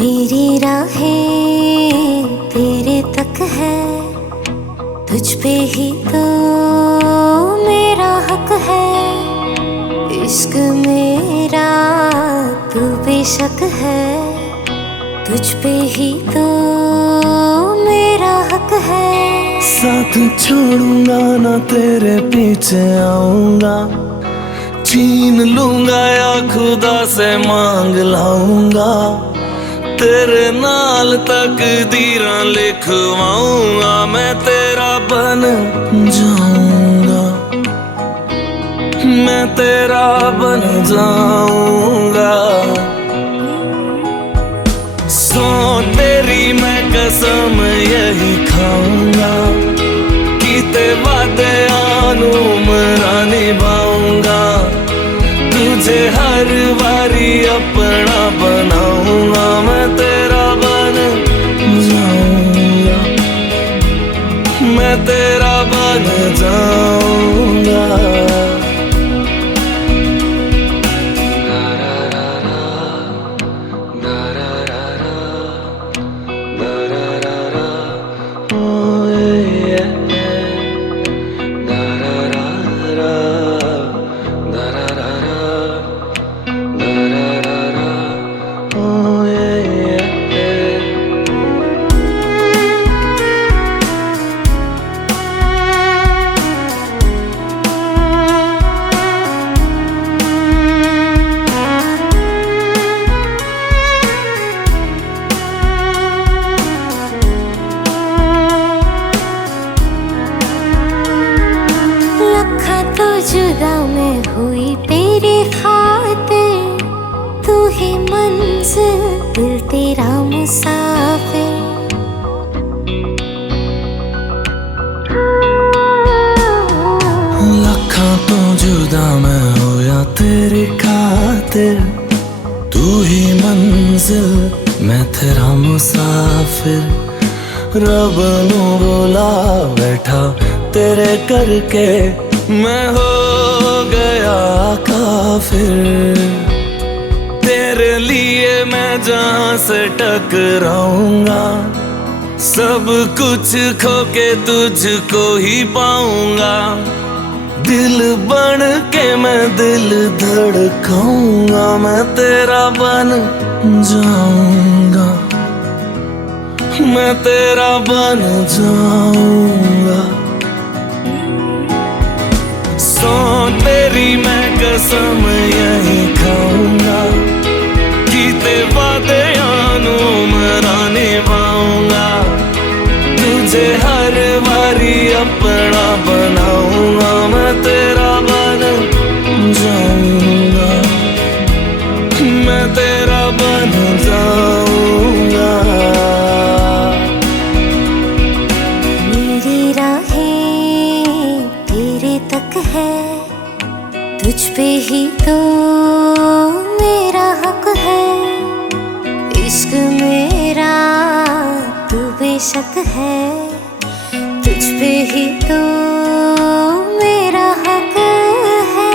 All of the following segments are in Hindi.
मेरी राहें तेरे तक है, तुझ पे ही तो मेरा हक है। इश्क मेरा तू बेशक है, तुझ पे ही तो मेरा हक है। साथ छोड़ूंगा ना तेरे पीछे आऊंगा, छीन लूंगा या खुदा से मांग लाऊंगा। तेरे नाल तकदीरां लिखवाऊंगा, मैं तेरा बन जाऊंगा, मैं तेरा बन जाऊंगा। सो तेरी मैं कसम यही खाऊंगा, कीते वादे आनू मरा निभाऊंगा। तुझे हर बारी अपना बनाऊंगा, मैं तेरा बन जाऊंगा, मैं तेरा बन जाऊंगा। जुदा मैं हुई तेरे खातिर, तू ही मंजिल दिल तेरा मुसाफिर। लखां तो जुदा मैं होया तेरी खातिर, तू ही मंजिल मैं तेरा मुसाफिर। रब नू बोला बैठा तेरे करके, मैं हो गया काफिर। तेरे लिए मैं जहां से टकराऊंगा, सब कुछ खो के तुझको ही पाऊंगा। दिल बन के मैं दिल धड़काऊंगा, मैं तेरा बन जाऊंगा, मैं तेरा बन जाऊंगा। सो तेरी मैं कसम यही खाऊंगा, कीते वादे आनू मरा निभाऊंगा। तुझे हर बारी अपना बनाऊंगा, मैं तेरा बन जाऊंगा, मैं तेरा बन जाऊंगा। मेरी राहें तेरे तक है, तुझ पे ही तो मेरा हक है। इश्क मेरा तू बेशक है, तुझ पे ही तो मेरा हक है।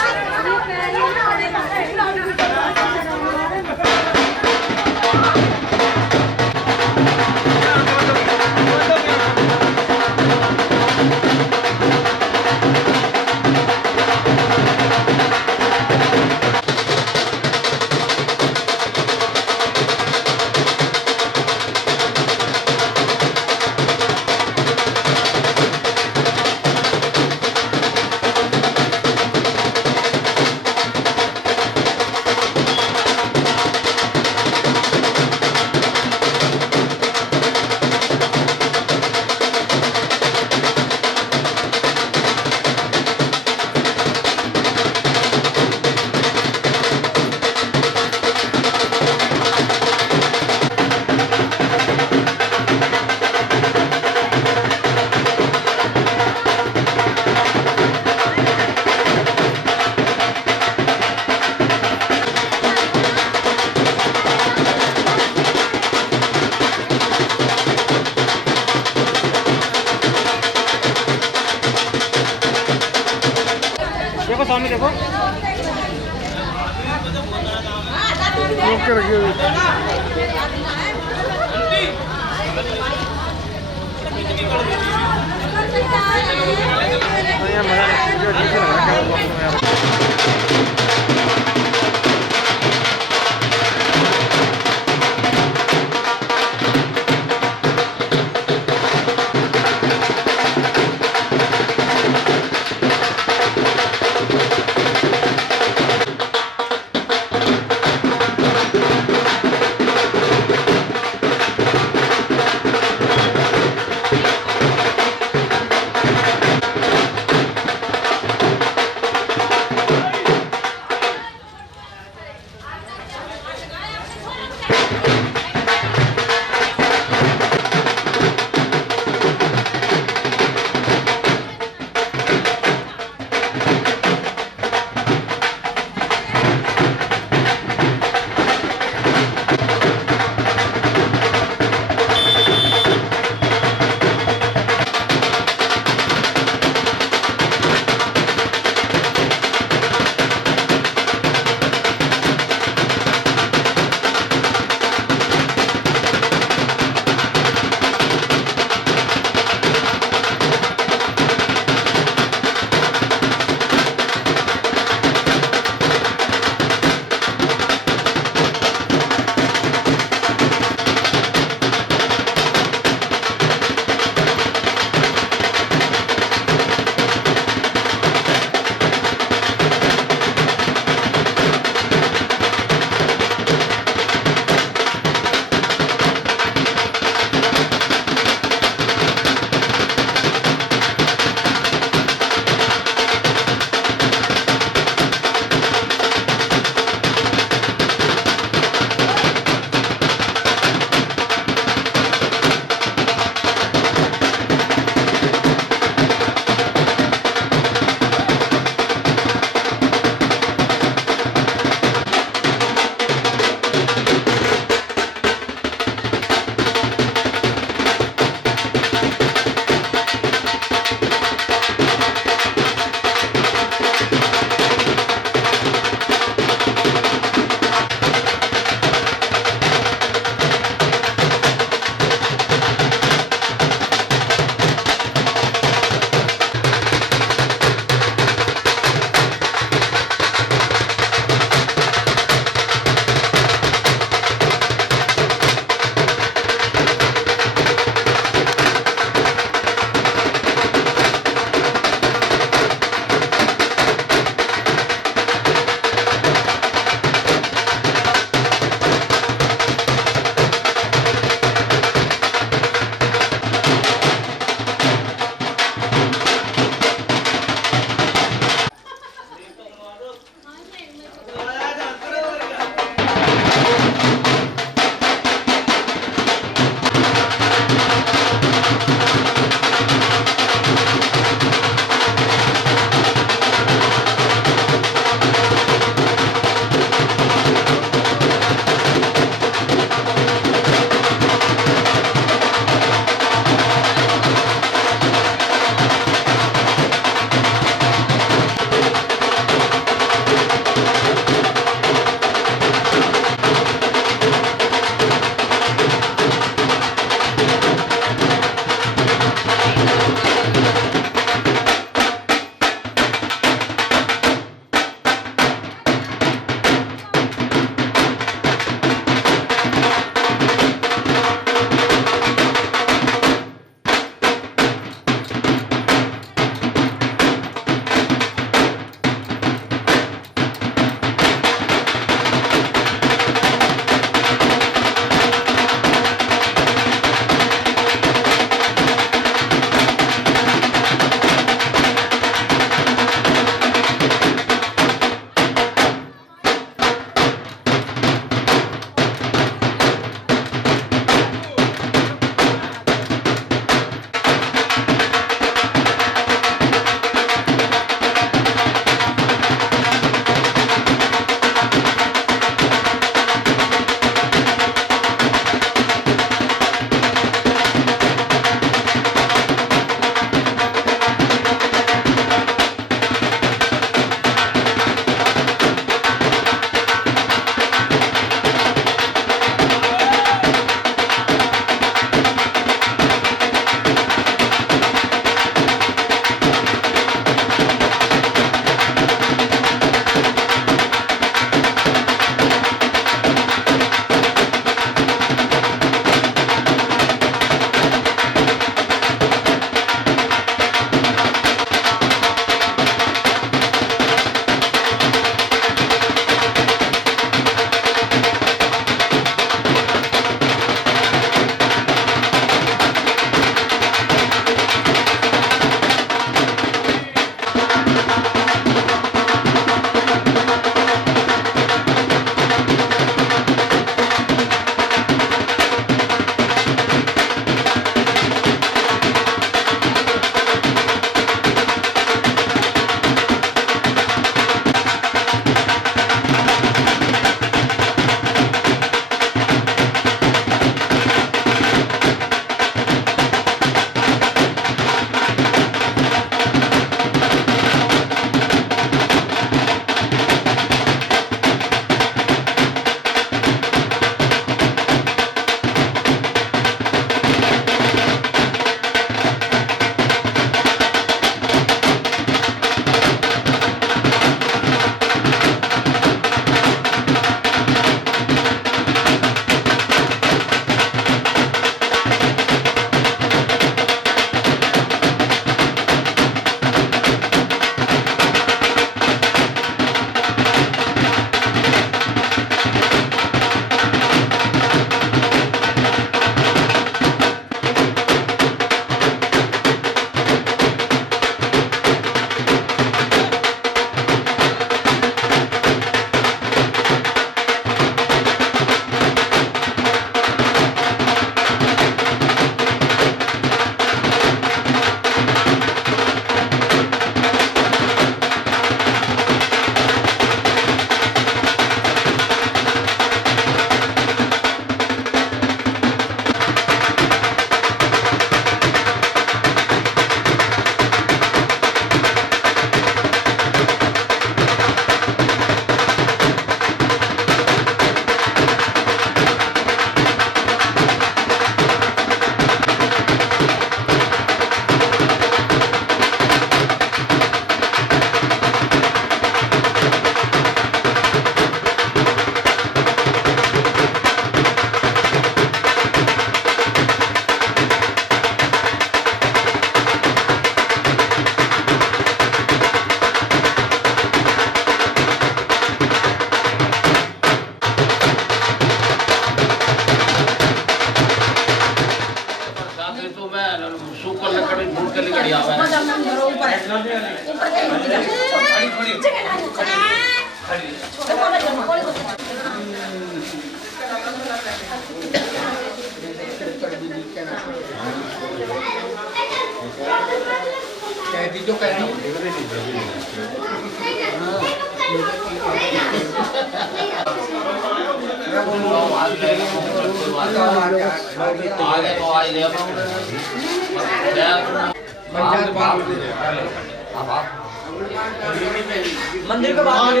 मंदिर के बाहर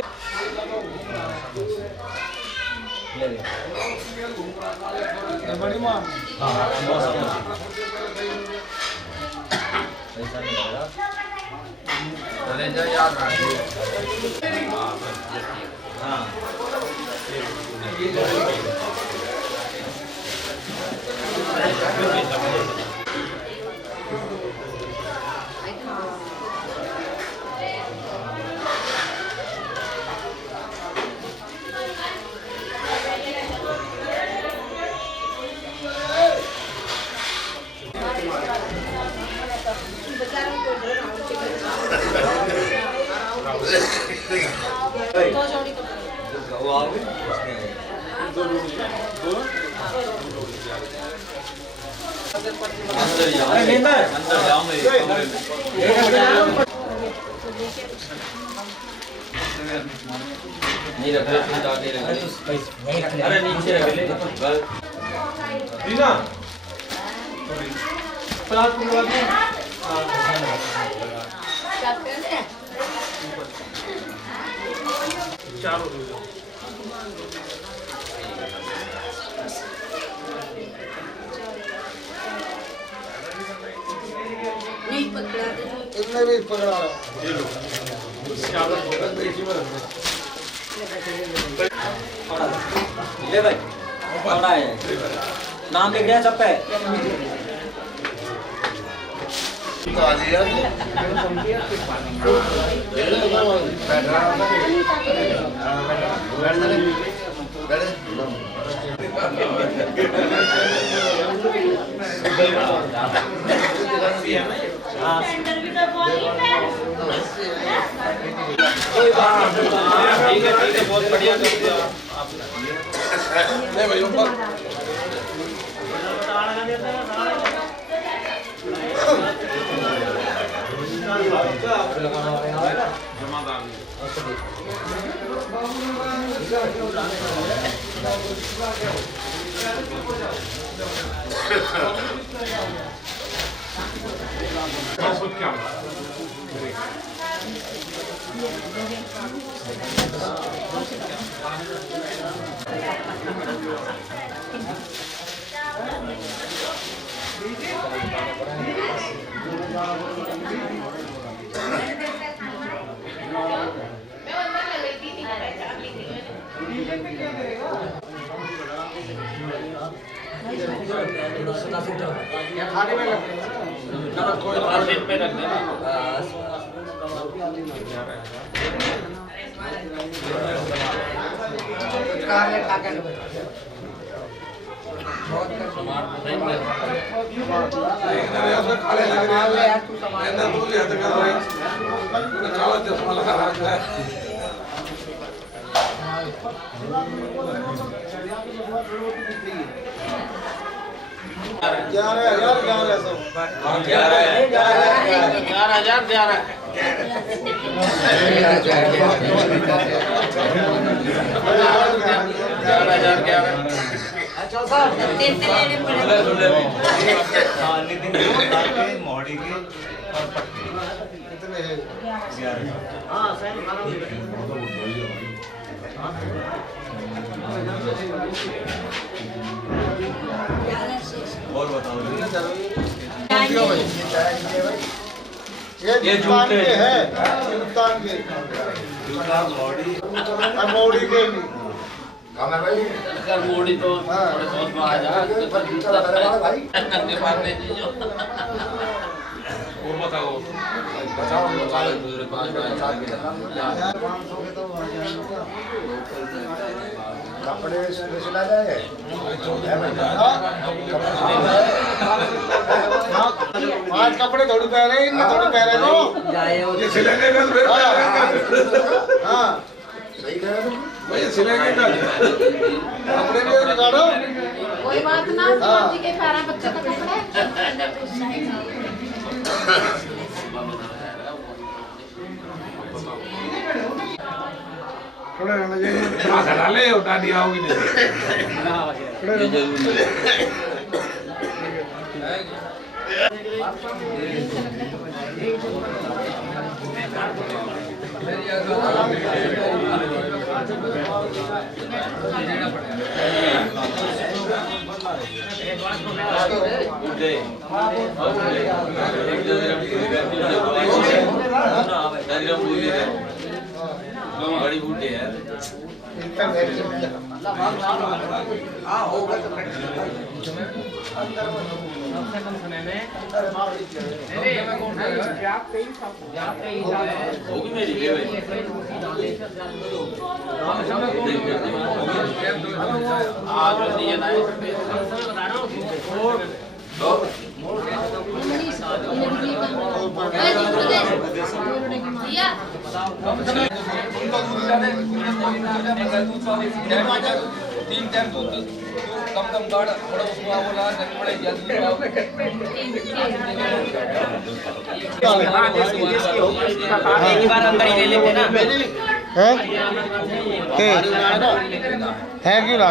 बड़ी मां चले जा यार हाँ अंदर जाऊंगे नहीं रख ले अरे नीचे रख ले दीना पलाट पूरा चारों नहीं पकड़ा इतने भी पकड़ा ये लो चावल होगा तो इसी में ले भाई पकड़ा है नाम लिख दिया सब पे तो आ गया ठीक है बहुत बढ़िया कर दिया आपने भाई ऊपर खाने में नमक कोई सीट पे रख देना मोड़ी के और पट्टी कितने हैं 11 हां सही और बताओ ये जूते हैं सुल्तान के जूता मोड़ी के काना भाई कर मोड़ी तो थोड़े बहुत में आ जा पर जूता लगा भाई नंगे पार नहीं जो और बताओ दूसरे 5 के तो कपड़े सिला जाए आज कपड़े थोड़ी पहन रहे, इनमें थोड़ी पहन रहे हो। ये सिलेंगे कल फिर। हाँ सही कह रहे हो भाई, सिलेंगे कल। कपड़े भी निकालो। कोई बात ना, जी के पैरा बच्चों का कपड़े। थोड़ा रहना चाहिए। हाँ खड़ा ले, उठा दिया होगी नहीं। बड़ी बूढ़ी है होगी मेरी आज नहीं है तीन टाइम दूध कम गाढ़ा थोड़ा उसको आप बोला पड़े जल्दी एक बार अंदर ही ले लेते ना है क्यों ना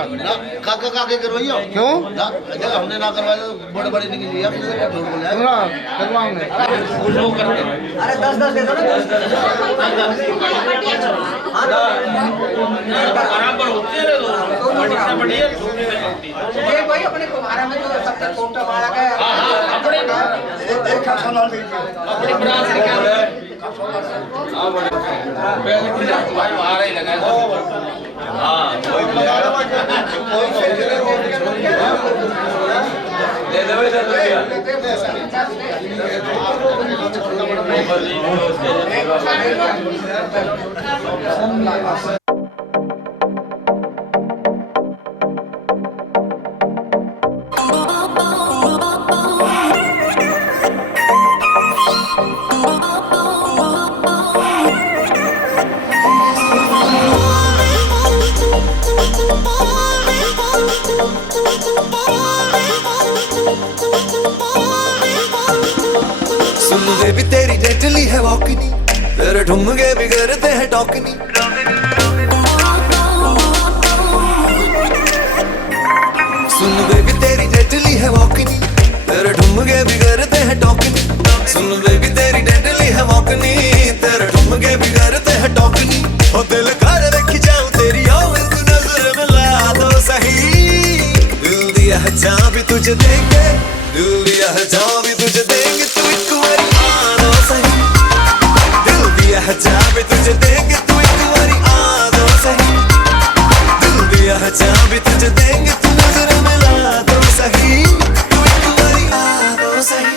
काका काके करवाइयो क्यों जब हमने ना करवाया तो बड़े बड़े निकली हम झूठ बोले ना करवाएंगे अरे 10 दे दो ना बराबर होते हैं बढ़िया बढ़िया ये भाई अपने कुमारा में जो सबसे कोटा वाला का अपने अपने बराबर क्या हां बड़े पहले की भाई बाहर ही लगा हां कोई ले दे सुन वे भी तेरी डेडली है वॉकनी, तेरे ठुमके भी करते हैं टॉकनी। सुन वे भी तेरी डेडली है वॉकनी, तेरे ठुमके भी करते हैं टॉकनी। सुन वे भी तेरी डेडली है वॉकनी, तेरे ठुमके भी करते हैं टॉकनी। ओ दिल कर रखी जाऊं तेरी आवाज़ नजर मिला दो सही। दिल दिया है जहाँ भी तुझे देंगे, दिल दिया है जहाँ भी तुझे देंगे, तू एक बारी आना सही। दिल दिया है जहाँ भी तुझे देंगे, तू एक बारी आना सही। दिल दिया है जहाँ भी तुझे देंगे, तू नजर मिला दो सही। तू एक बारी आना सही।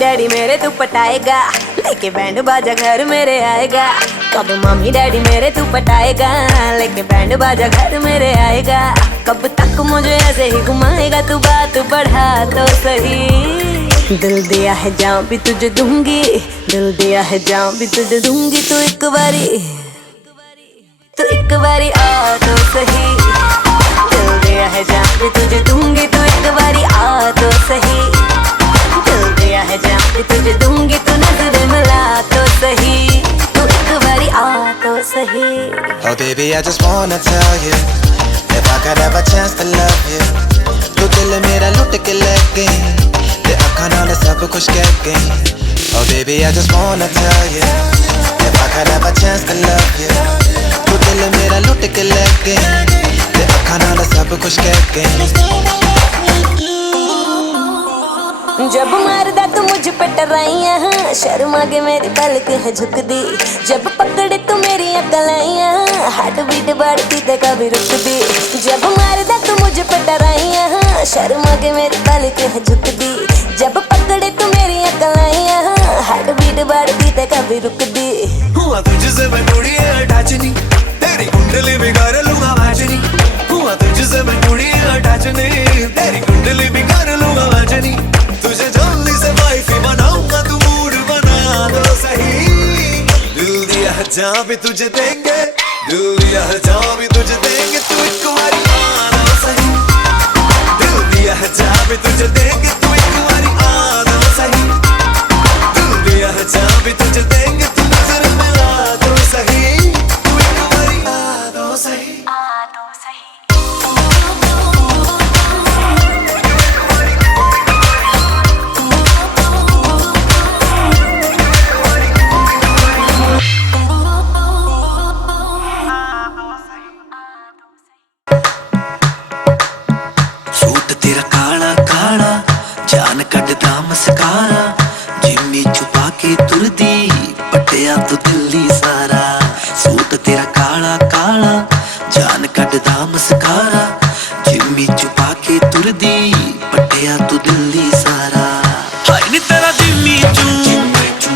डैडी मेरे तू पटाएगा, लेके बैंड बाजा घर मेरे आएगा। कब मम्मी डैडी मेरे तू पटाएगा, लेके बैंड बाजा घर मेरे आएगा। कब तक मुझे ऐसे ही घुमाएगा, तू बात बढ़ा तो सही। दिल दिया है जहाँ भी तुझे दूंगी, दिल दिया है जहाँ भी तुझे दूंगी। तू एक बारी आ तो सही। दिल दिया है जहाँ भी तुझे दूंगी, तू एक बारी आ तो सही। दिल दिया है जहाँ भी तुझे दूंगी, तू नजर मिला तो सही। तू एक बारी आ तो सही। Oh baby, I just wanna tell you, if I could have a chance to love you, तू दिल मेरा लुट के ले गई, ते अखां नाल सब कुछ कह गई। Oh baby, I just wanna tell you, if I could have a chance to love you, तू दिल मेरा लुट के ले गई, ते अखां नाल सब कुछ कह गई। जब मारदा तू मुझ पे टराइयां, शर्मा के मेरी पलक है झुक दी। जब पकड़े तू मेरी अकलाइयां, हार्ट हार्ट बीट बढ़ती ते कभी रुकती, जब मारदा तू मुझ पे डराइयां, शर्मा के मेरी पलकें झुकती, जब पकड़े तू मेरी कलाइयां, हार्ट बीट बढ़ती ते कभी रुकती। हुआ तुझसे मैं थोड़ी अटैच नहीं, तेरी कुंडली बिगाड़ लूंगा मैच नहीं, हुआ तुझसे मैं थोड़ी अटैच नहीं, तेरी कुंडली बिगाड़ लूंगा मैच नहीं, तुझे जल्दी से वाइफ बनाऊंगा, तू मूड बना दो सही, दिल दिया है जहाँ भी तुझे देंगे, दिल दिया है जहाँ भी तुझे देंगे, तू एक बारी आना सही, दिल दिया है जहाँ भी तुझे देंगे, तू एक बारी आना सही, दिल दिया है जहाँ भी तुझे देंगे, तू नजर में आ दो सही, तू एक बारी आ दो सही। सूट तेरा काला काला, जान कटदा मस्कारा, जिम्मी छुपा के तुरदी, पटिया तो दिल्ली सारा। सूट तेरा काला काला, जान कटदा मस्कारा, जिम्मी छुपा के तुरदी, पटिया तो दिल्ली सारा। हाय नी तेरा जिम्मी चू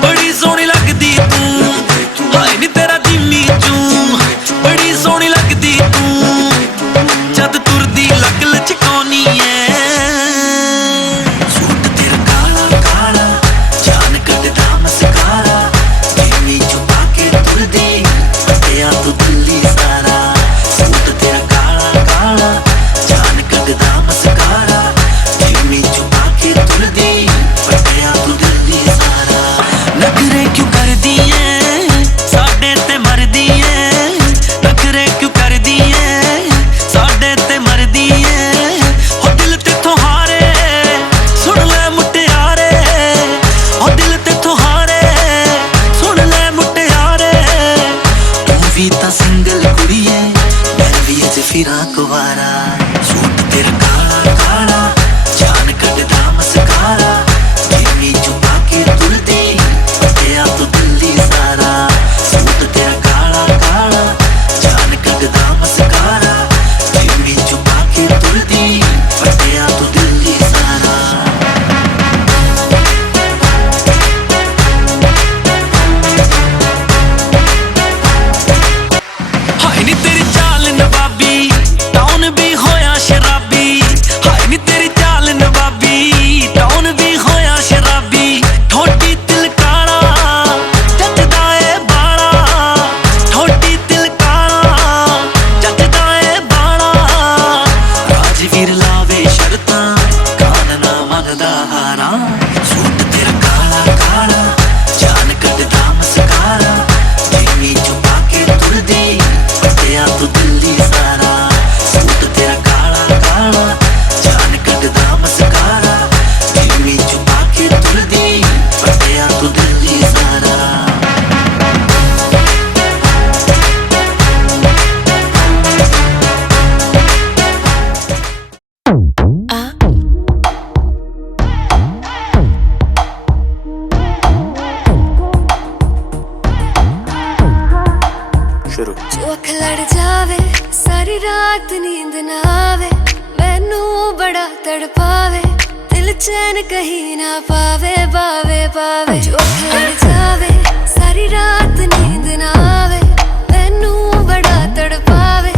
बड़ी सोहनी लगदी तू, हाय नी तेरा जिम्मी चू बड़ी सोहनी लगदी तू, जद तुरदी लग लचकानी है। सूट तेरा काला काला, जान कटदा मस्कारा, जिम्मी छुपा के तुरदी, पटिया तो दिल्ली सारा। सूट तेरा काला काला, जान कटदा मस्कारा, जिम्मी छुपा के तुरदी, पटिया तो दिल्ली सारा। नखरे क्यों करदी है साडे ते मरदी है, नखरे क्यों करदी है साडे ते मरदी है, हो दिल तेथों हारे सुन ले मुटियारे, हो दिल तेथों हारे सुन ले मुटियारे। तू भी तां सिंगल कुड़ी है, मैं भी अज फिरां कुवारा। सूट तेरा काला काला, जान कटदा मस्कारा, जिम्मी छुपा के तुरदी, पटिया तो दिल्ली सारा। सूट तेरा काला काला, जान कटदा मस्कारा, जिम्मी छुपा के तुरदी, पटिया तो दिल्ली सारा। हाय नी तेरी चाल नवाबी, टाउन भी होया शराबी, हाय नी तेरी चाल नवाबी, टाउन भी होया शराबी, ठोडी तिल काला जचदा ए बाला, ठोडी तिल काला जचदा ए बाला। राजवीर लावे शर्तां, कान ना मंगदा हारा। सूट तेरा काला काला, जान कटदा मस्कारा, जिम्मी छुपा के तुरदी, पटिया तो दिल्ली सारा। सूट तेरा काला काला, जान कटदा मस्कारा, जिम्मी छुपा के तुरदी, पटिया तो दिल्ली सारा। जो अख लड़ जावे सारी रात नींद ना आवे, मैनू बड़ा तड़पावे, दिल चैन कहीं ना पावे पावे पावे। जो अख लड़ जावे सारी रात नींद ना आवे, मैनू बड़ा तड़पावे,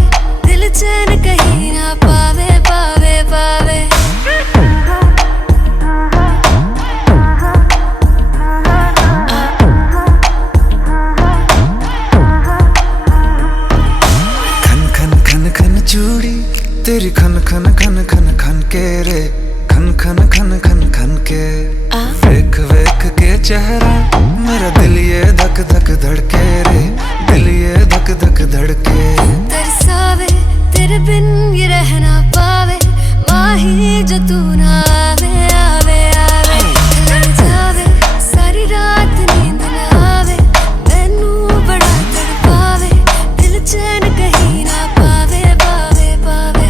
दिल चैन कहीं ना पावे पावे पावे। खन खन खन खन चूड़ी तेरी, खन खन खन खन खन के रे, खन खन खन खन खन के। वेख वेख के चेहरा मेरा दिल ये धक धक धड़के रे, दिल ये धक धक धड़के। तरसावे तेरे बिन ये रह ना पावे, माही जो तू ना आवे आवे आवे। लड़ जावे सारी रात नींद ना आवे, मैनू बड़ा तड़पावे, दिल चैन कहीं ना पावे पावे पावे।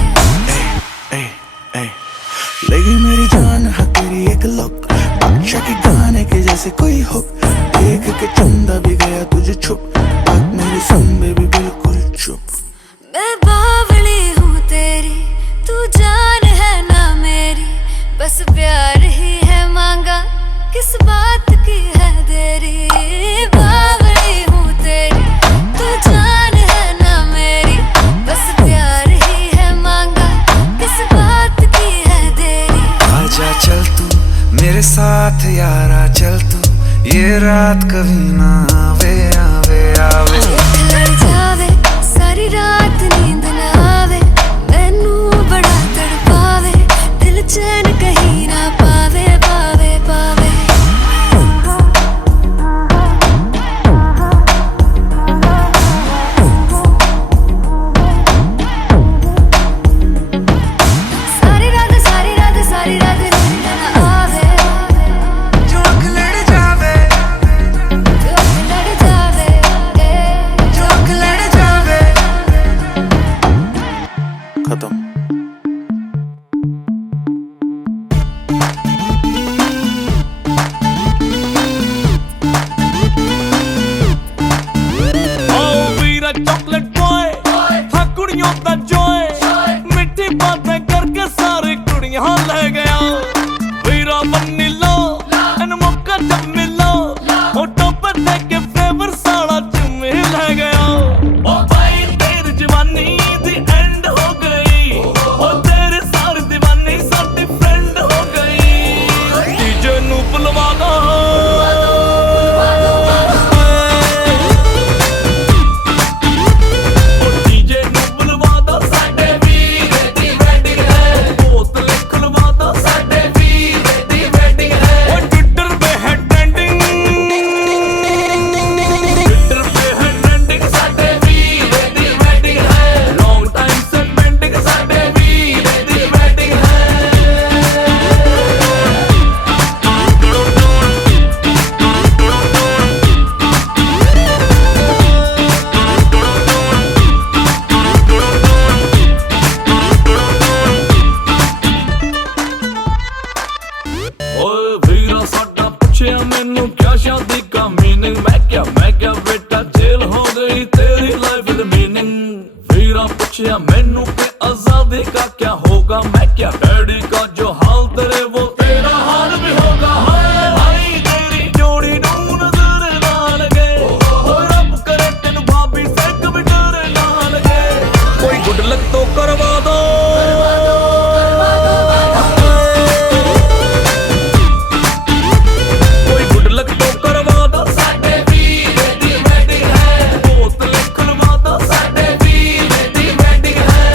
लगी मेरी जान है तेरी एक लुक, बादशाह के गाने के जैसे कोई हुक, देख के चंदा भी गया तुझे छुप, बात मेरी सुन बेबी बिल्कुल चुप। मैं बावली हूँ तेरी, तू जान है ना मेरी, बस प्यार ही है मांगा, किस बात की है देरी। बावली हूँ तेरी, तू जान है ना मेरी, बस प्यार ही है मांगा, किस बात की है देरी। आजा चल तू मेरे साथ यारा, चल तू ये रात कभी ना आवे आवे आवे। लड़ जावे सारी रात नींद ना आवे, मैनू बड़ा तड़पावे, दिल चैन कहीं ना पावे पावे पावे। सारी रात नींद ना आवे, जोख लड़ जावे, जोख लड़ जावे, जोख लड़ जावे। खत्म। ਵੀਰਾ ਚੌਕਲੇਟ ਬॉय ਥਾ ਕੁੜੀਆਂ ਦਾ ਜੋਏ, ਮਿੱਠੀ ਬਾਤਾਂ ਕਰਕੇ ਸਾਰੇ ਕੁੜੀਆਂ ਲੈ ਗਿਆ। ਵੀਰਾ ਮੰਨੀ ਲੋ ਇਹਨੂੰ ਮੌਕਾ ਜਬ ਮਿਲੋ, ਫੋਟੋ ਪਰ ਦੇਖ ਕੇ ਫੇਵਰ ਸਾਲਾ ਚੁੰਮੇ ਲੈ ਗਿਆ। ਓ ਭਾਈ ਤੇਰੀ ਜਵਾਨੀ ਦੀ ਐਂਡ ਹੋ ਗਈ, ਓ ਤੇਰੇ ਸਾਰੀ ਦੀਵਾਨੀ ਸਾਡੀ ਫਰੈਂਡ ਹੋ ਗਈ। ਡੀਜੇ ਨੂੰ ਬੁਲਵਾ ਦੋ, ਡੀਜੇ ਨੂੰ ਬੁਲਵਾ ਦੋ, ਸਾਡੇ ਵੀਰੇ ਦੀ ਵੈਡਿੰਗ ਹੈ। ਬੋਤਲ ਖੁਲਵਾ ਦੋ, ਸਾਡੇ ਵੀਰੇ ਦੀ ਵੈਡਿੰਗ ਹੈ। ਓ ਟਵਿੱਟਰ पे है ट्रेंडिंग, ट्विटर पे है ट्रेंडिंग, ਸਾਡੇ ਵੀਰੇ ਦੀ ਵੈਡਿੰਗ ਹੈ। ਲੌਂਗ ਟਾਈਮ ਸੇ ਪੈਂਡਿੰਗ, ਸਾਡੇ ਵੀਰੇ ਦੀ ਵੈਡਿੰਗ ਹੈ। ਓਏ ਵੀਰਾ ਸਾਡਾ ਪੁੱਛਿਆ ਮੈਨੂੰ ਕਿਆ ਸ਼ਾਦੀ ਕਾ ਮੀਨਿੰਗ, ਮੈਂ ਕਿਹਾ ਬੇਟਾ ਜੇਲ ਹੋ ਗਈ तेरी लाइफ द मीनिंग। वीरा पूछया मैनू के आजादी का क्या होगा, मैं क्या डैडी का जो हाल तेरे वो तेरा हाल भी होगा। हाय भाई तेरी जोड़ी नू नजर ना लगे, ओ रब करे तेनू भाभी से कभी डर ना लगे। कोई गुड लक तो करवा दो, कोई गुड लक तो करवा दो, ਸਾਡੇ ਵੀਰੇ ਦੀ ਵੈਡਿੰਗ ਹੈ। ਬੋਤਲ ਖੁਲਵਾ ਦੋ, ਸਾਡੇ ਵੀਰੇ ਦੀ ਵੈਡਿੰਗ ਹੈ।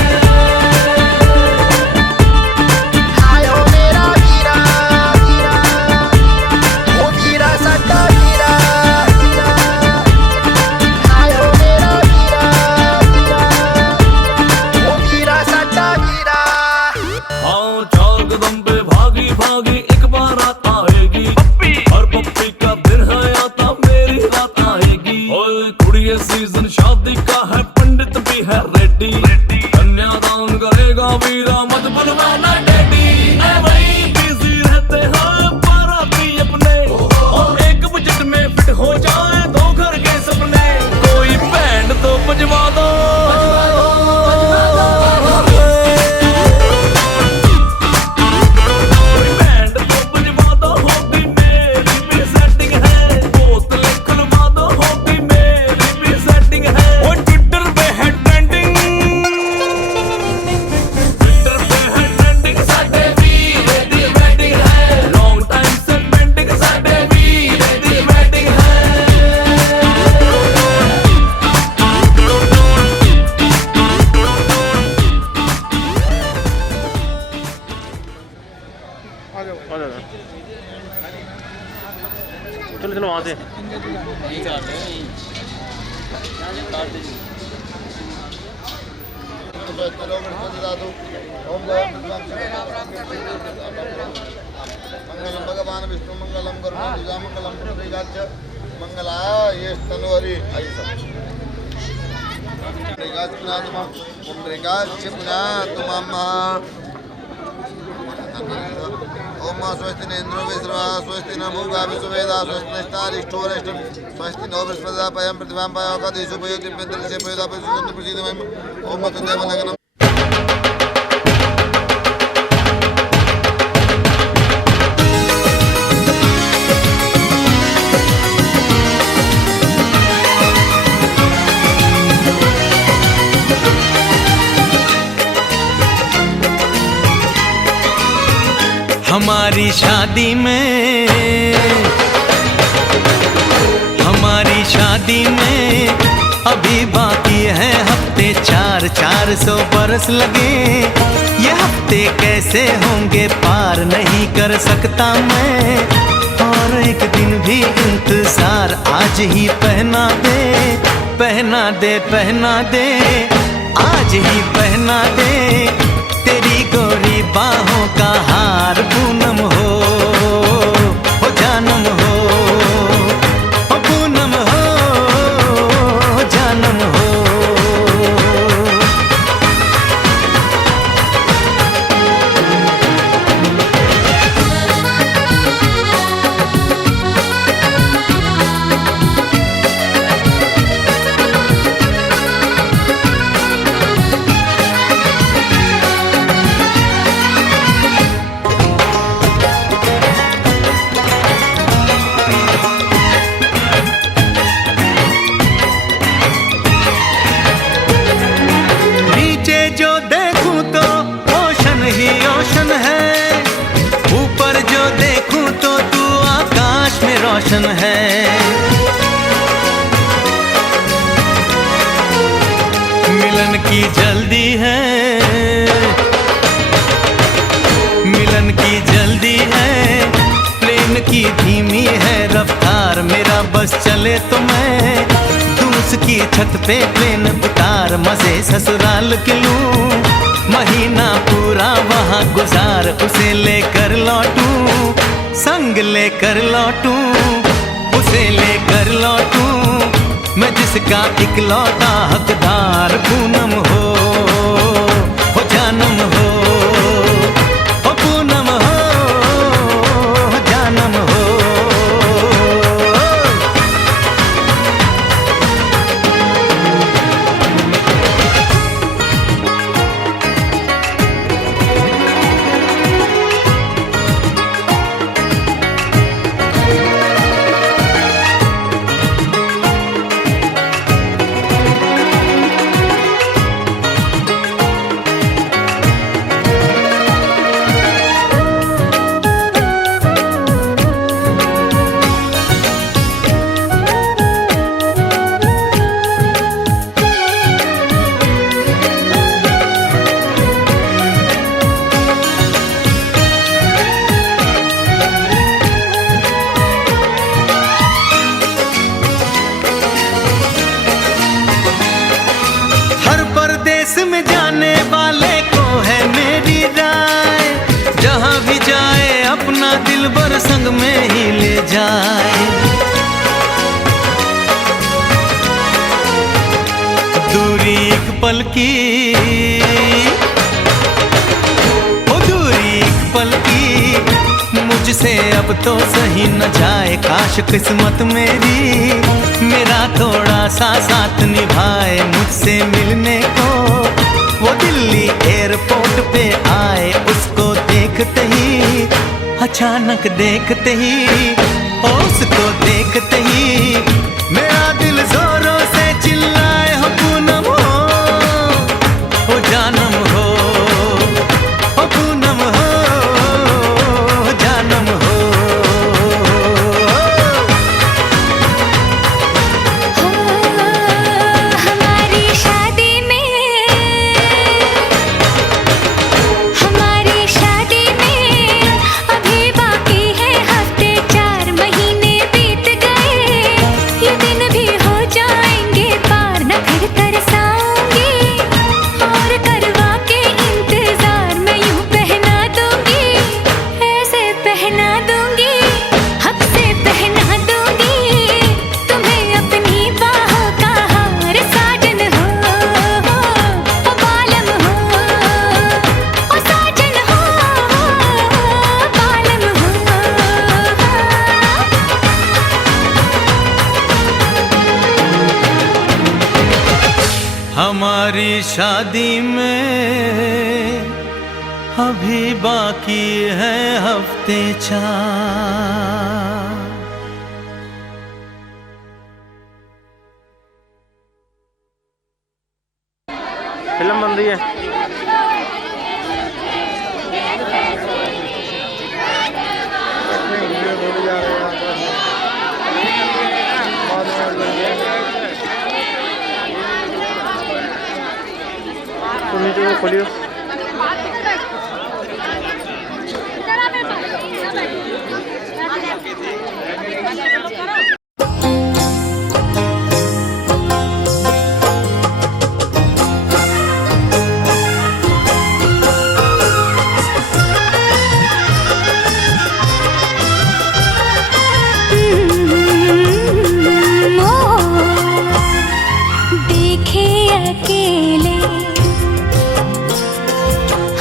ਆਇਓ ਮੇਰਾ ਵੀਰਾ ਵੀਰਾ, ਉਹ ਵੀਰਾ ਸਾਡਾ ਵੀਰਾ ਵੀਰਾ। ਆਇਓ ਮੇਰਾ ਵੀਰਾ ਵੀਰਾ, ਉਹ ਵੀਰਾ ਸਾਡਾ ਵੀਰਾ। हाँ चार कदम पे भागी भागी एक बार रात आएगी, हर पप्पी का दिन है आता मेरी रात आएगी। ओए कुड़िए सीजन शादी का है, पंडित भी है रेडी, कन्यादान करेगा वीरा मत बुलवाना डैडी। ऐ वही बिजी रहते हैं बाराती अपने, और एक बजट में फिट हो जाए दो घर के सपने। कोई बैंड तो बजवा दो, कोई बैंड तो बजवा दो, होगी मेरी भी सेटिंग है। बोतल खुलवा दो, होगी मेरी भी सेटिंग है। वो ट्विटर पे है ट्रेंडिंग, ट्विटर पे है ट्रेंडिंग, ਸਾਡੇ ਵੀਰੇ ਦੀ ਵੈਡਿੰਗ ਹੈ। लॉन्ग टाइम से पेंडिंग, ਸਾਡੇ ਵੀਰੇ ਦੀ ਵੈਡਿੰਗ ਹੈ। चलो वहाँ से मंगलम भगवान विष्णु मंगलम गरुड़ मंगलम पुंडरीकाक्ष मंगला ये तनवरी पुंडरीकाक्ष पुनातुमः सोम स्वस्ति न इंद्रो विश्रवा स्वस्ति न भूगा विश्ववेदा स्वस्ति नष्टारिष्टोरिष्टं स्वस्ति नो बृहस्पतिः पयं प्रतिभां पयोगदिषु पयोतिप्यन्तरिषे पयोदापरिषुदन्तु प्रसीदमयम् ओम मतदेवनगरम्। हमारी शादी में अभी बाकी है हफ्ते 400 बरस लगे। ये हफ्ते कैसे होंगे पार नहीं कर सकता मैं, और एक दिन भी इंतजार आज ही पहना दे, पहना दे, पहना दे, आज ही पहना दे तेरी गोरी बाहों का हार पूनम हो जानम हो, पूनम हो जानम हो। है मिलन की जल्दी है, मिलन की जल्दी है, प्लेन की धीमी है रफ्तार, मेरा बस चले तो मैं दूं उसकी छत पे प्लेन उतार, मजे ससुराल के लूं, महीना पूरा वहाँ गुजार, उसे लेकर लौटूं, संग लेकर लौटूं, उसे लेकर लौटूं, मैं जिसका इकलौता हकदार पूनम हो जानम हो, पूनम हो जानम हो। में जाने वाले को है मेरी राय, जहां भी जाए अपना दिलबर संग में ही ले जाए, दूरी एक पल की, ओ दूरी एक पल की, मुझसे अब तो सही न जाए, काश किस्मत मेरी मेरा थोड़ा सा साथ निभाए, मुझसे मिलने को वो दिल्ली एयरपोर्ट पे आए, उसको देखते ही अचानक देखते ही, उसको देखते ही मेरा दिल जोरों से चिल्लाए, हो पूनम हो जानम हो, पूनम हो जानम हो। हमारी शादी में अभी बाकी है हफ्ते 4 महीने बीत गए, हमारी शादी में अभी बाकी है हफ्ते 4। फिल्म बन रही है। तो नीचे वो खोलियो। देखे अकेले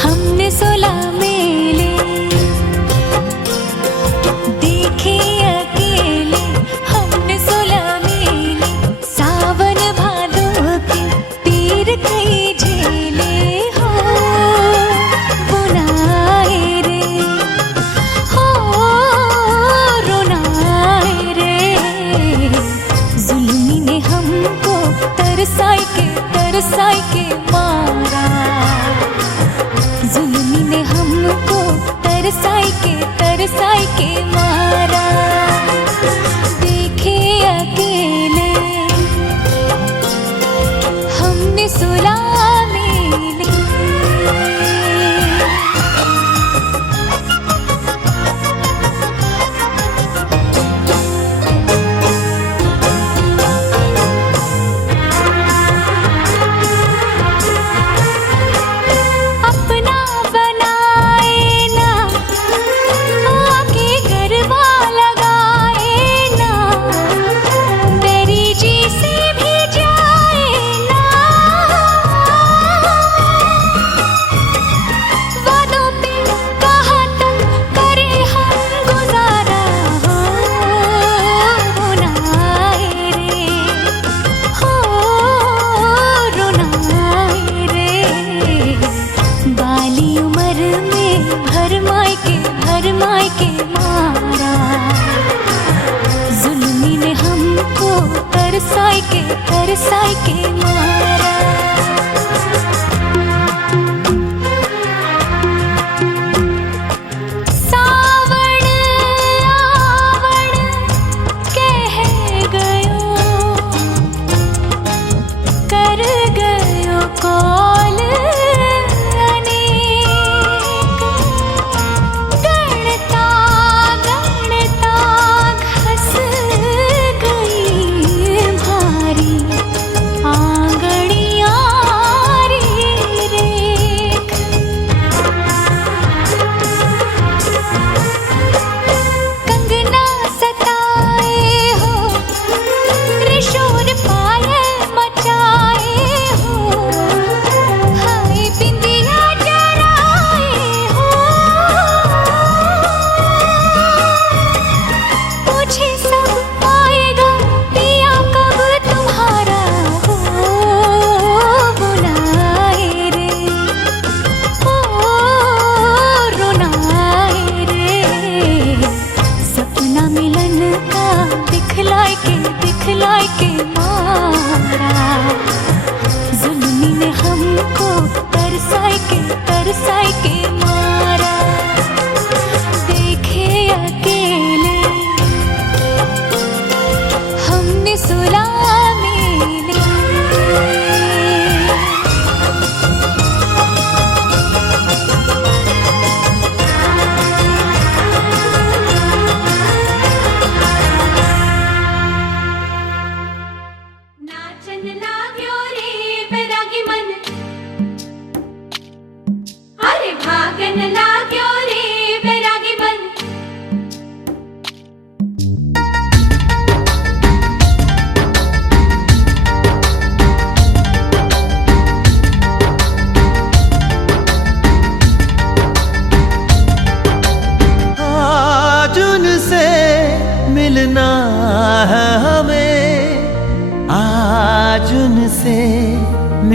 हमने 16 मेले, देखे अकेले हमने 16 मेले, सावन भादो के तीर कई झेले हो बुनाए रे, हो रोनाए रे, जुल्मी ने हमको तरसाई के मारा, जुल्मी ने हमको तरसाई के मारा, देखे अकेले हमने 16 मेले। अपना बनाए ना आके गरबा लगाए ना, मेरी जी से भी जाए ना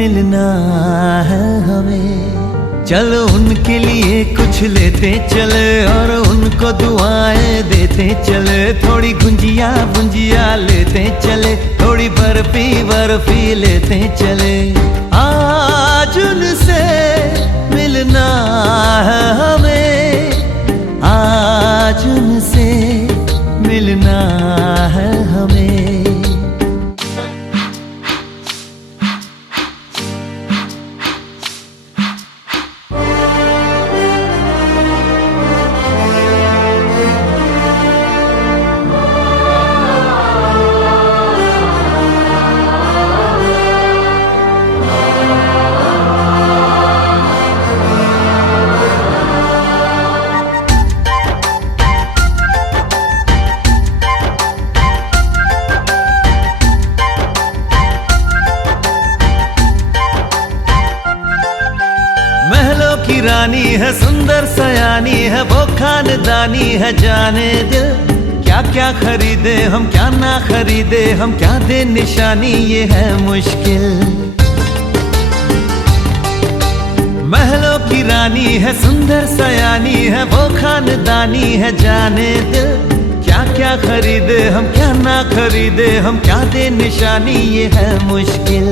मिलना है हमें। चलो उनके लिए कुछ लेते चले और उनको दुआएं देते चले। थोड़ी गुंजिया गुंजिया लेते चले, थोड़ी बर्फी बर्फी लेते चले। आज उनसे मिलना है हमें, आज उनसे मिलना है हमें। महलों की रानी है, सुंदर सयानी है, वो खानदानी है जाने दिल। क्या क्या खरीदे हम, क्या ना खरीदे हम, क्या दे निशानी, ये है मुश्किल। महलों की रानी है, सुंदर सयानी है, वो खानदानी है जाने दिल। क्या क्या खरीदे हम, क्या ना खरीदे हम, क्या दे निशानी, ये है मुश्किल।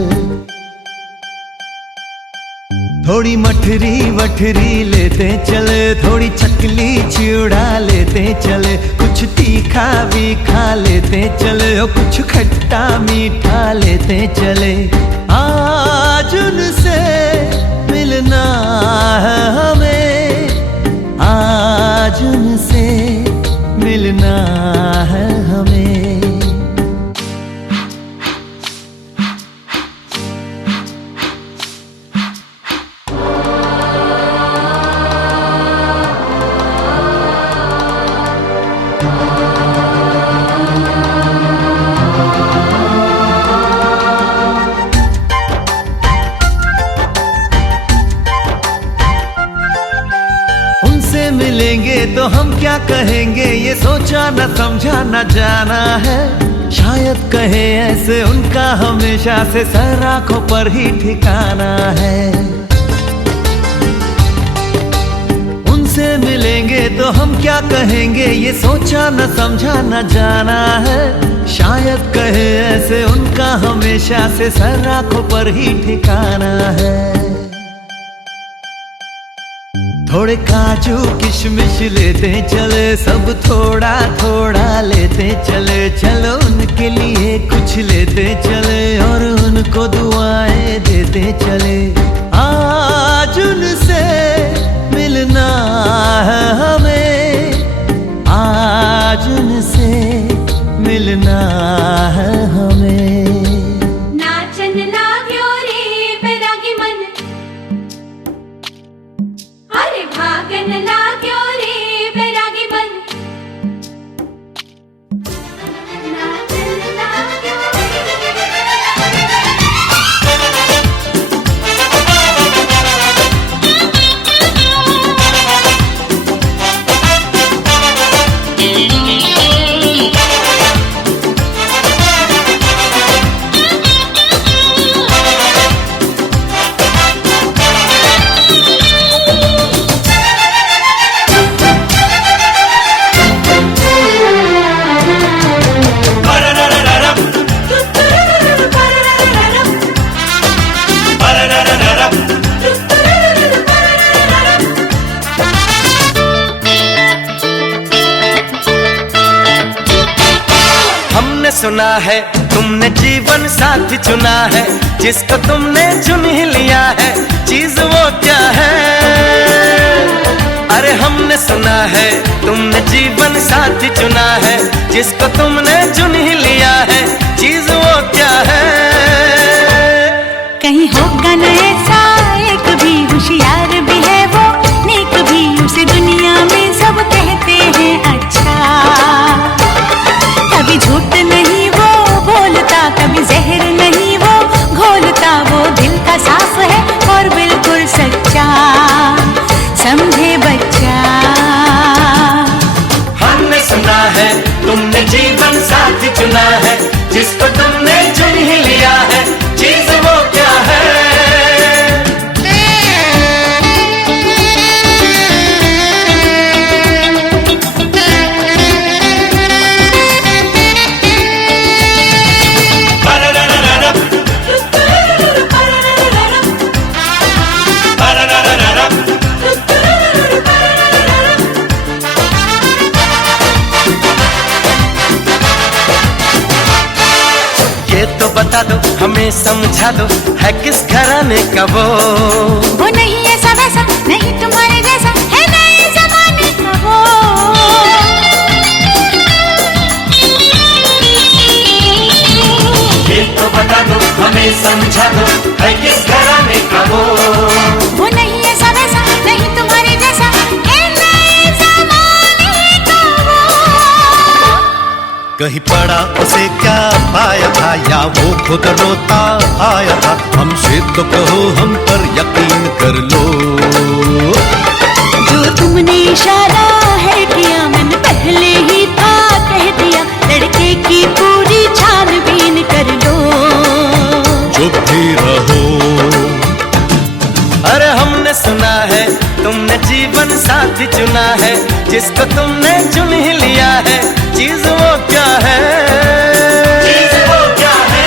थोड़ी मठरी वठरी लेते चले, थोड़ी चकली चिड़ा लेते चले। कुछ तीखा भी खा लेते चले और कुछ खट्टा मीठा लेते चले। आज उनसे मिलना है हमें, आज उनसे मिलना है हमें। मिलेंगे तो हम क्या कहेंगे, ये सोचा न समझा न जाना है। शायद कहे ऐसे उनका हमेशा से सर आंखों पर ही ठिकाना है। उनसे मिलेंगे तो हम क्या कहेंगे, ये सोचा न समझा न जाना है। शायद कहे ऐसे उनका हमेशा से सर आंखों पर ही ठिकाना है। थोड़े काजू किशमिश लेते चले, सब थोड़ा थोड़ा लेते चले। चलो उनके लिए कुछ लेते चले और उनको दुआएं देते चले। आज उनसे मिलना है हमें, आज उनसे मिलना है हमें। नाचन लाग्यो रे बैरागी मन, अरे भागन लाग्यो रे बैरागी मन। नाचन लाग्यो सुना है तुमने जीवन साथी चुना है, जिसको तुमने चुन ही लिया है, चीज वो क्या है? अरे हमने सुना है तुमने जीवन साथी चुना है, जिसको तुमने चुन ही लिया है, चीज वो क्या है? कहीं होगा न ऐसा एक भी, होशियार भी है वो, नेक भी, उसे दुनिया में सब कहते हैं अच्छा। कभी झूठ नहीं वो बोलता, कभी जहर नहीं वो घोलता, वो दिल का साफ है और बिल्कुल सच्चा, समझे बच्चा। हमने सुना है तुमने जीवन साथी चुना है, जिसको तुमने चुन ही लिया है, चीज वो क्या है? हमें समझा दो है किस घराने का वो नहीं ऐसा वैसा नहीं तुम्हारे जैसा है नए जमाने का वो ये तो बता दो हमें समझा दो है किस घराने का वो नहीं ऐसा वैसा नहीं तुम्हारे जैसा है नए जमाने का वो कहीं पड़ा उसे क्या पाया था या वो खुद रोता आया था हमसे तो कहो हम पर यकीन कर लो जो तुमने इशारा है किया मैंने पहले ही था कह दिया लड़के की पूरी छानबीन कर लो चुप भी रहो अरे हमने सुना है तुमने जीवन साथी चुना है जिसको तुमने चुन ही लिया है चीज वो क्या है चीज वो क्या है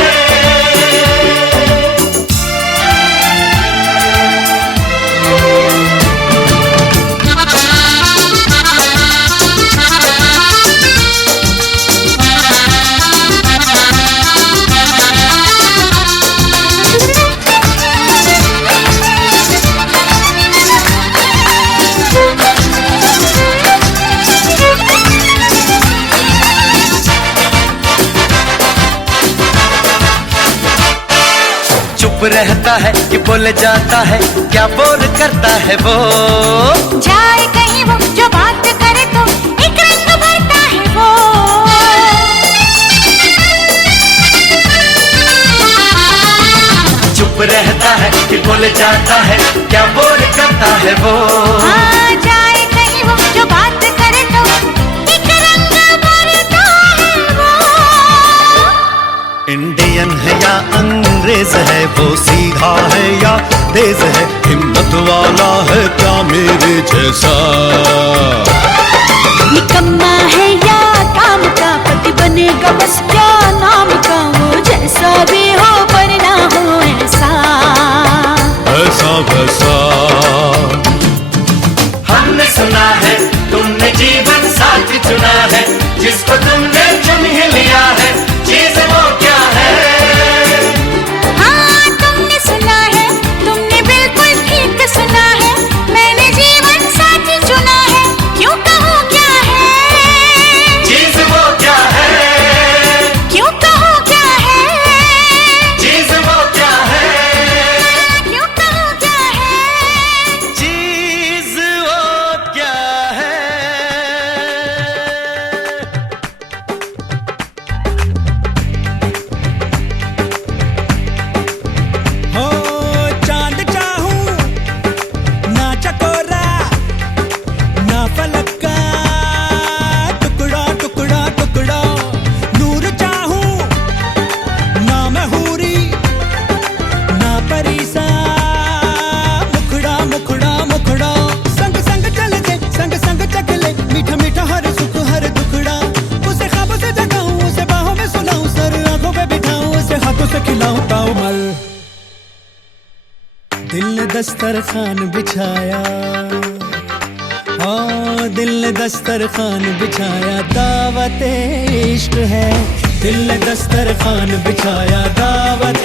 चुप रहता है कि बोल जाता है क्या बोल करता है वो जाए कहीं वो जो बात करे तो एक रंग भरता है वो चुप रहता है कि बोल जाता है क्या बोल करता है वो हाँ जाए कहीं वो जो बात करे तो एक रंग भरता है वो इंडियन है या अंग्रेज है वो सीधा है या तेज है हिम्मत वाला है क्या मेरे जैसा निकम्मा है या काम का पति बनेगा बस क्या नाम का वो जैसा भी हो पर ना हो ऐसा ऐसा वैसा हमने सुना है तुमने जीवन साथी चुना है जिसको तुमने चुन ही लिया है चीज वो क्या है हाँ तुमने सुना है तुमने बिल्कुल ठीक सुना है मैंने जीवन साथी चुना है क्यों कहूँ क्या है चीज वो क्या है क्यों कहूँ क्या है चीज वो क्या है क्यों कहूँ क्या है चीज वो क्या है हो चांद चाहूं ना चकोरा ना फलक का टुकड़ा टुकड़ा टुकड़ा नूर चाहूं ना मैं हूरी ना परीसा मुखड़ा मुखड़ा मुखड़ा संग संग चल दे संग संग चख ले मीठा मीठा हर सुख हर दुखड़ा उसे ख्वाबों से जगाऊं उसे बाहों में सुलाऊं सर आंखों पे बिठाऊं उसे हाथों से खिलाऊं ताऊ मल दिल ने दस्तरखान बिछाया हाँ दिल ने दस्तरखान बिछाया दावत इश्क है दिल ने दस्तरखान बिछाया दावत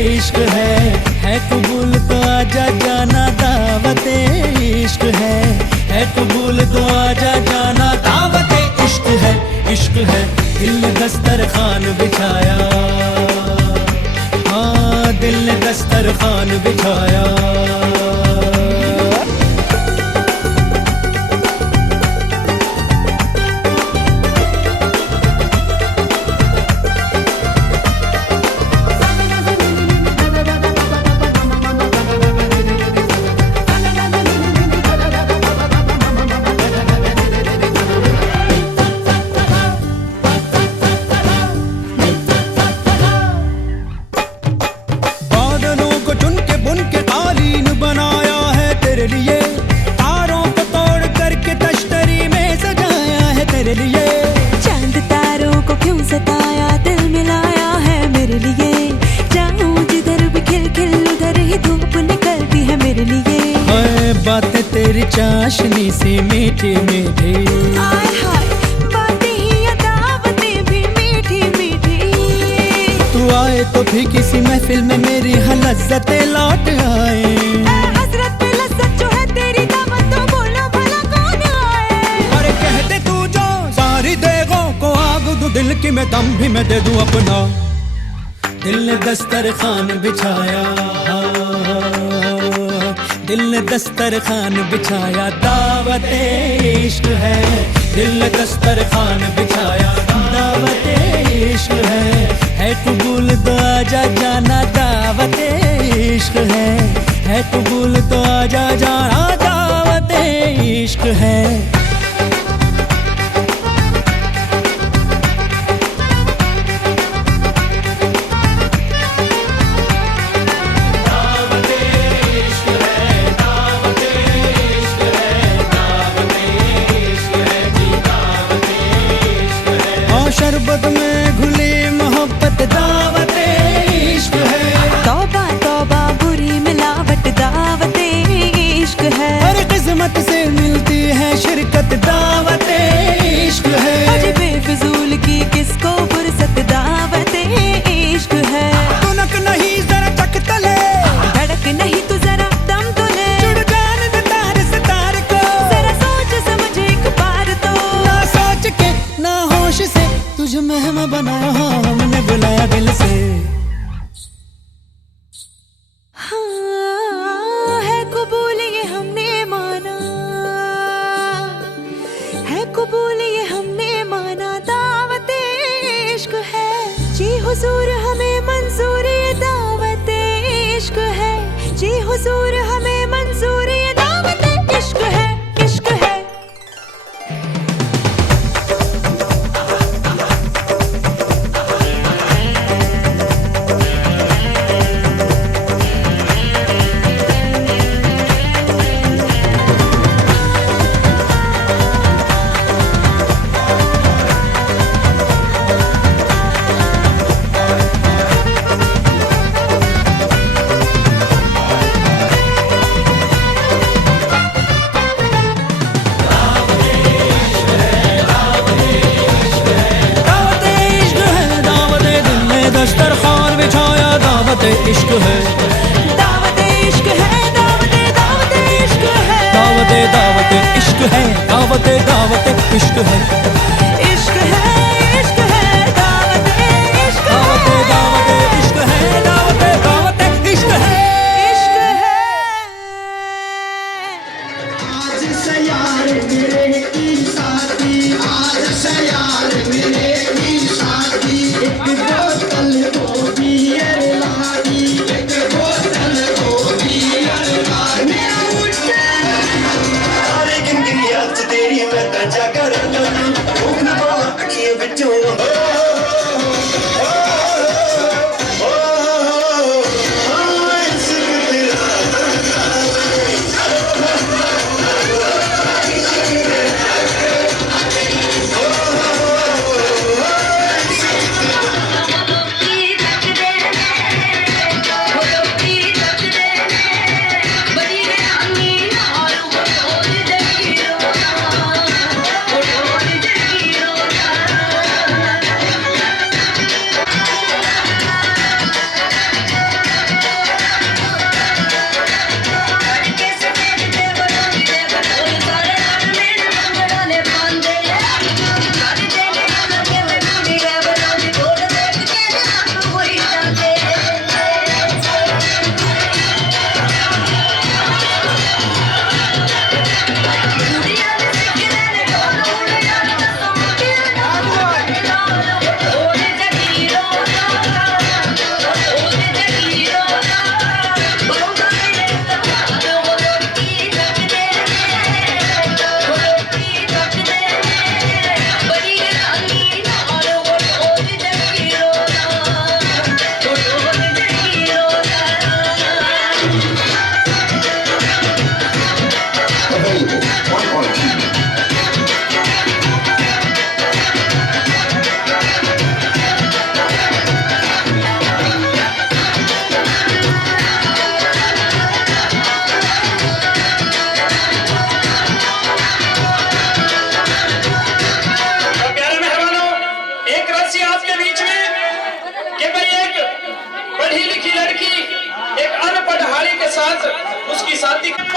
इश्क है कबूल तो आजा जाना दावत इश्क है कबूल तो आजा जाना दावत इश्क है दिल ने दस्तरखान बिछाया हाँ दिल ने दस्तरखान बिछाया बादलों को चुन के बुन के कालीन बनाया है तेरे लिए तारों को तोड़ करके तश्तरी में सजाया है तेरे लिए चांद तारों को क्यों सताया दिल मिलाया है मेरे लिए जाऊं जिधर भी खिल खिल उधर ही धूप निकलती है मेरे लिए हाय बातें तेरी चाशनी सी मीठी मीठी आय हाय बातें ही या दावतें भी मीठी मीठी तू आए तो भी किसी महफिल में मेरी लज्जतें लौट आए। हसरत पे लज्जत जो है तेरी दावत तो बोलो भला कौन आए। अरे कहते तू जो सारी देगों को आग दूं दिल की मैं दम भी मैं दे दूं अपना। दिल ने दस्तरखान बिछाया, दिल ने दस्तरखान बिछाया, दावत इश्क है। दिल ने दस्तरखान बिछाया, दावत इश्क है कबूल तो आजा जाना, दावत इश्क है कबूल तो आजा जाना, दावत इश्क है। शरबत में घुली मोहब्बत, दावत इश्क है। तौबा तौबा बुरी मिलावट, दावत इश्क है। हर किस्मत से मिलती है शिरकत, दावत इश्क है। अज बेफिजूल की किसको फुर्सत, दावत इश्क है। तुनक नहीं जरा चक तले, धड़क नहीं तू जरा दम तो ले, जुड़ जाने दे तार से तार को। जरा सोच समझ एक बार तो, ना सोच के ना होश से तुझे मेहमा बनाया, हमने बुलाया दिल से। हाँ है कबूल ये हमने माना, है कबूल ये हमने माना, दावत इश्क है। जी हुजूर हमें मंजूर ये दावत इश्क है। जी हुजूर हमें मंजूर ये दावत इश्क है, इश्क है। दस्तरखान बिछाया, दावत इश्क है। दावत इश्क है, दावत इश्क है। दावत इश्क है, दावत इश्क है। इश्क है, इश्क है, दावत इश्क है। दावत इश्क है, दावत इश्क है। इश्क है। आज से यार मेरे की साथी, आज से यार मेरे की साथी। एक बोतल को बियर लागी, एक बोतल को बियर लागी। अरे किन याद तेरी मैं तजा कर भूख न पावा अखियों बिचों। Oh Thank you.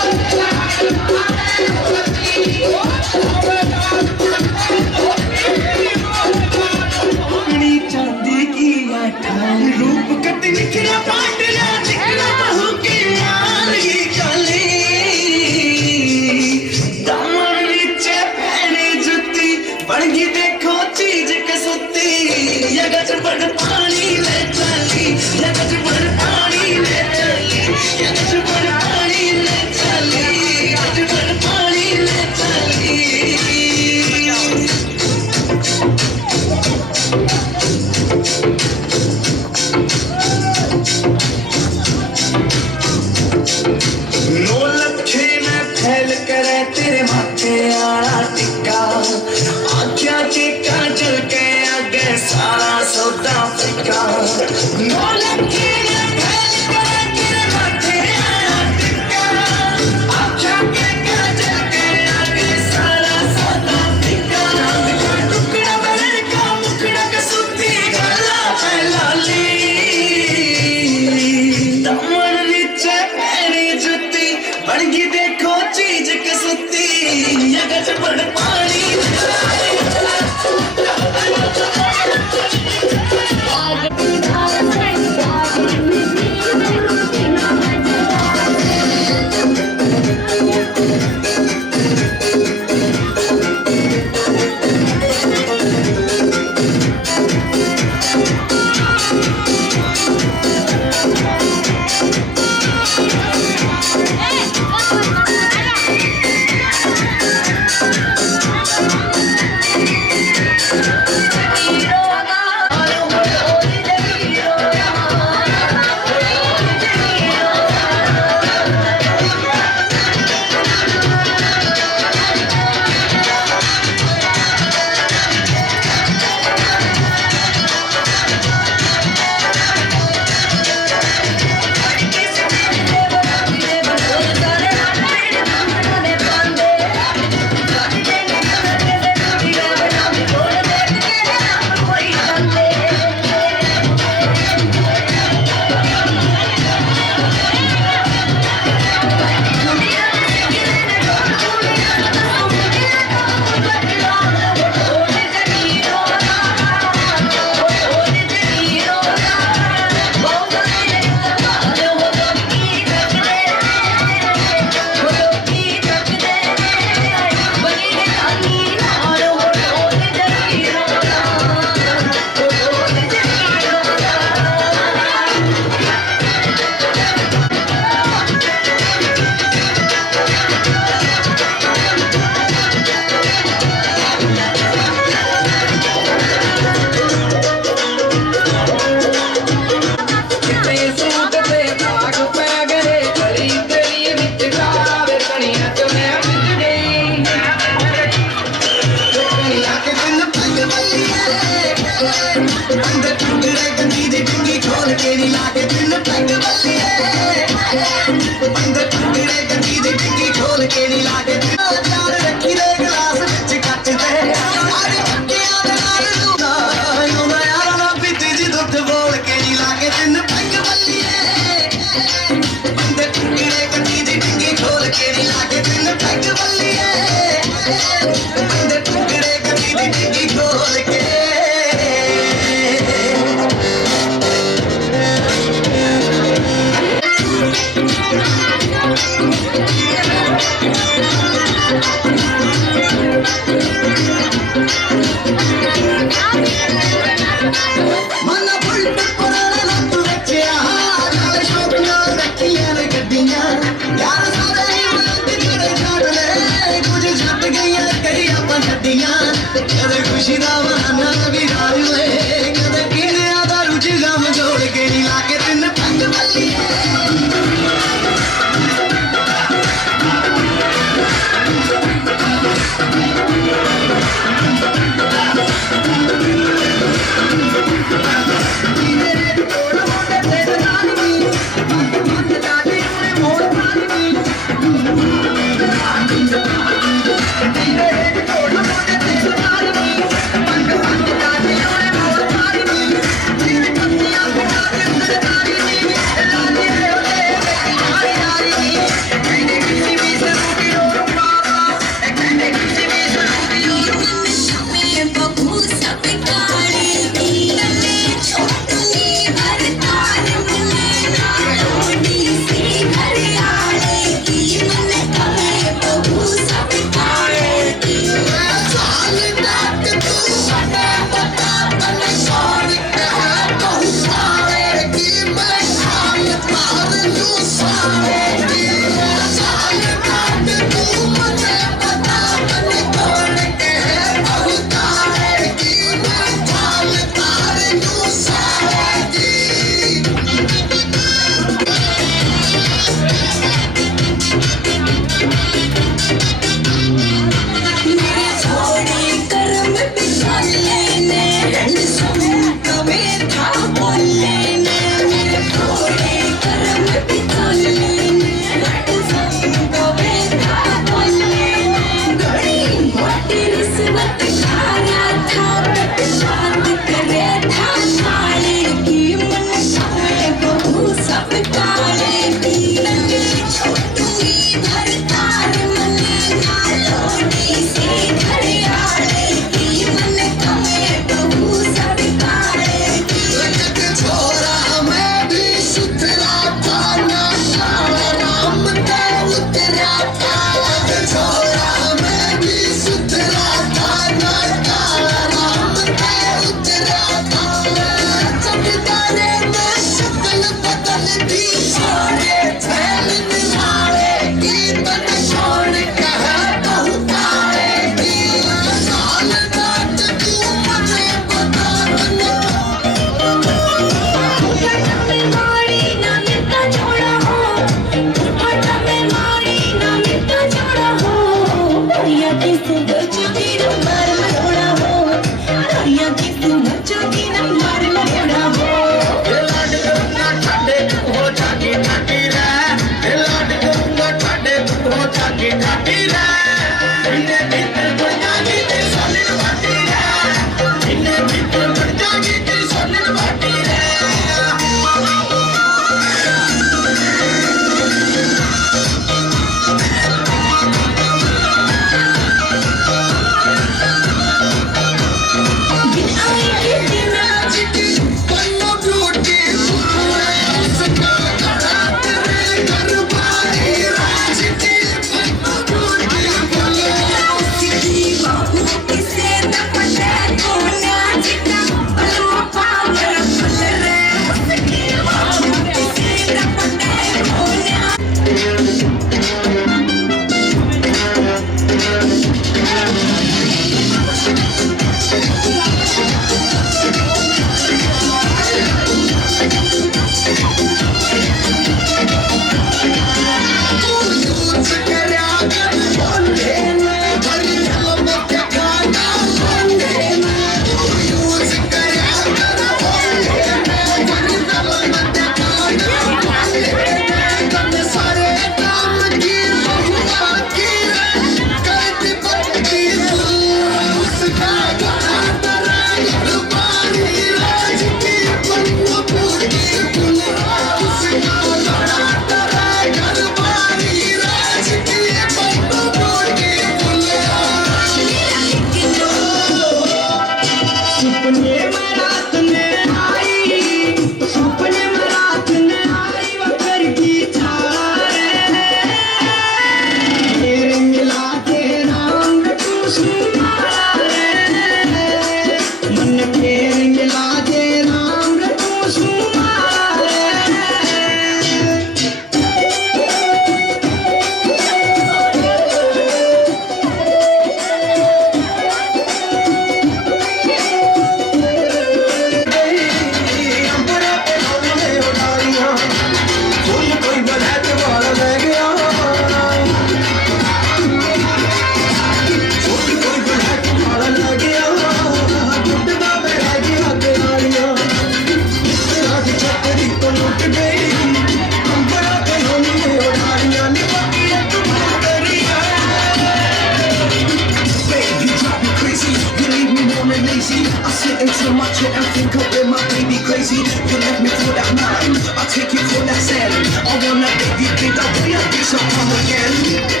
me for that mind. I'll take you for that sand. I wanna make you think that way I think so come again.